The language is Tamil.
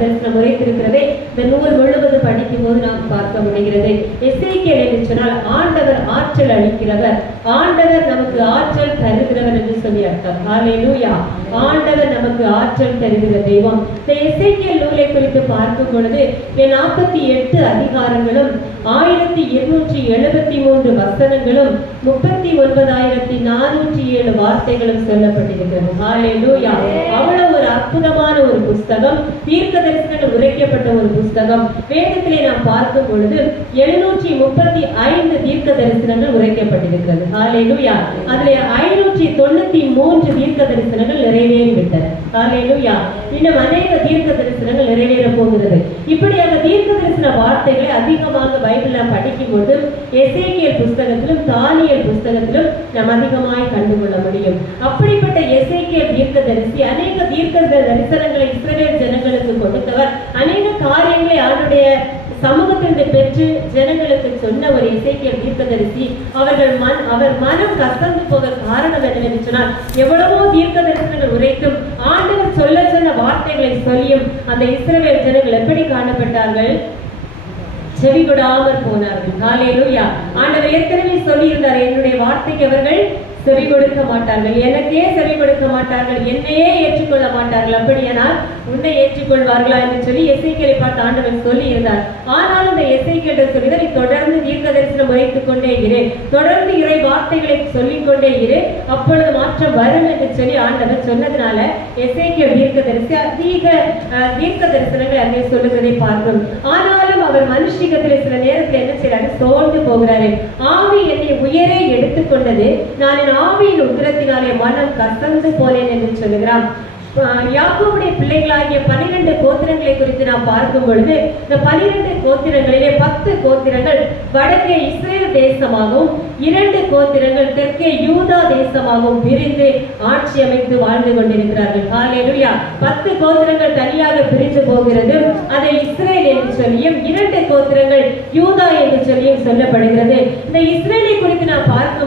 தரிசனம் உரைத்திருக்கிறதை இந்த நூல் முழுவதும் படிக்கும் போது நாம் பார்க்க முடிகிறது. எசேக்கியேல் என்று சொன்னால் ஆண்டவர் ஆற்றல் அளிக்கிறவர், ஆண்டவர் நமக்கு ஆற்றல் தருகிறவர் என்று சொல்லி அர்த்தம். ஹல்லேலூயா. ஆண்டவர் நமக்கு ஆற்றல் தருகிற தெய்வம். இந்த எசேக்கியேல் நூலை குறித்து பார்க்கும் பொழுது 48 அதிகாரங்களும் 1273 வசனங்களும் 39,407 வார்த்தைகளும் சொல்லப்பட்டிருக்கிறது. ஹல்லேலூயா. அவ்வளவு ஒரு அற்புதமான ஒரு புஸ்தகம், தீர்க்க தரிசனங்கள் உரைக்கப்பட்ட ஒரு புஸ்தகம். வேதத்திலே நாம் பார்க்கும் பொழுது 735 தீர்க்க தரிசனங்கள் உரைக்கப்பட்டிருக்கிறது. ஹல்லேலூயா. அதிலே 593 தீர்க்க தரிசனங்கள் நிறைவேறிவிட்டன. ஹல்லேலூயா. இன்னும் அநேக தீர்க்க தரிசனங்கள் நிறைவேற போகிறது. இப்படியாக தீர்க்க தரிசன வார்த்தைகளை அதிகமாக பைபிள்ல படிக்கும் பொழுது எசேக்கியேல் புஸ்தகத்திலும் தானியேல் புஸ்தகத்திலும் நாம் அதிகமாய் கண்டுகொள்ள முடியும். அப்படிப்பட்ட எசேக்கியேல் தீர்க்கதரிசி அநேக தீர்க்க தரிசனங்களை இஸ்ரவேல் ஜனங்களுக்கு கொடுத்தவர். அநேக காரியங்களை அவருடைய சமூகத்திலிருந்து பெற்று ஜனங்களுக்கு சொன்ன ஒரு எசேக்கியேல் தீர்க்கதரிசி அவர் மனம் கசந்து போக காரணம் என்னவென்று சொன்னால், எவ்வளவோ தீர்க்க தரிசனங்கள் உரைத்தும் ஆண்டவர் சொல்ல சொன்ன வார்த்தைகளை சொல்லியும் அந்த இஸ்ரவேல் ஜனங்கள் எப்படி காணப்பட்டார்கள்? செவி கொடாமல் போனார்கள். ஹல்லேலூயா. ஆண்டவர் ஏற்கனவே சொல்லி இருந்தார், என்னுடைய வார்த்தைக்கு அவர்கள் செவி கொடுக்க மாட்டார்கள், எனக்கே செவி கொடுக்க மாட்டார்கள், என்னையே ஏற்றுக்கொள்ள மாட்டார்கள், அப்படியானால் உன்னை ஏற்றுக்கொள்வார்களா என்று சொல்லி எசேக்கியேலை பார்த்து ஆண்டவர் சொல்லி இருந்தார். ஆனாலும் இந்த எசேக்கியேல் சொல்லிதான், நீ தொடர்ந்து தீர்க்க தரிசனம் உரைத்துக் கொண்டே இரு, தொடர்ந்து இறை வார்த்தைகளை சொல்லிக் கொண்டே இரு, அப்பொழுது மாற்றம் வரும் என்று சொல்லி ஆண்டவர் சொன்னதுனால எசேக்கியேல் தீர்க்கதரிசி அதிக தீர்க்க தரிசனங்கள் அங்கே சொல்லுகிறதை பார்க்கிறோம். ஆனாலும் அவர் மனுஷிகத்தில் சில நேரத்தில் என்ன செய்யறாரு? சோர்ந்து போகிறாரு. ஆவி என்னை உயரே எடுத்துக்கொண்டது, நான் என் ஆவியின் உக்கிரத்தினாலே மனம் கசந்து போனேன் என்று சொல்லுகிறான். யாக்கோபுடைய பிள்ளைகளாகிய 12 கோத்திரங்களை குறித்து நாம் பார்க்கும் பொழுது இந்த 12 கோத்திரங்களிலே 10 கோத்திரங்கள் வடக்கே இஸ்ரேல் தேசமாகவும் 2 கோத்திரங்கள் தெற்கே யூதா தேசமாகவும் பிரிந்து ஆட்சி அமைத்து வாழ்ந்து கொண்டிருக்கிறார்கள். ஹல்லேலூயா. 10 கோத்திரங்கள் தனியாக பிரிந்து போகிறது, அதை இஸ்ரேல் என்று சொல்லியும் 2 கோத்திரங்கள் யூதா என்று சொல்லியும் சொல்லப்படுகிறது. இந்த இஸ்ரேலை குறித்து நாம் பார்க்கும் பொழுது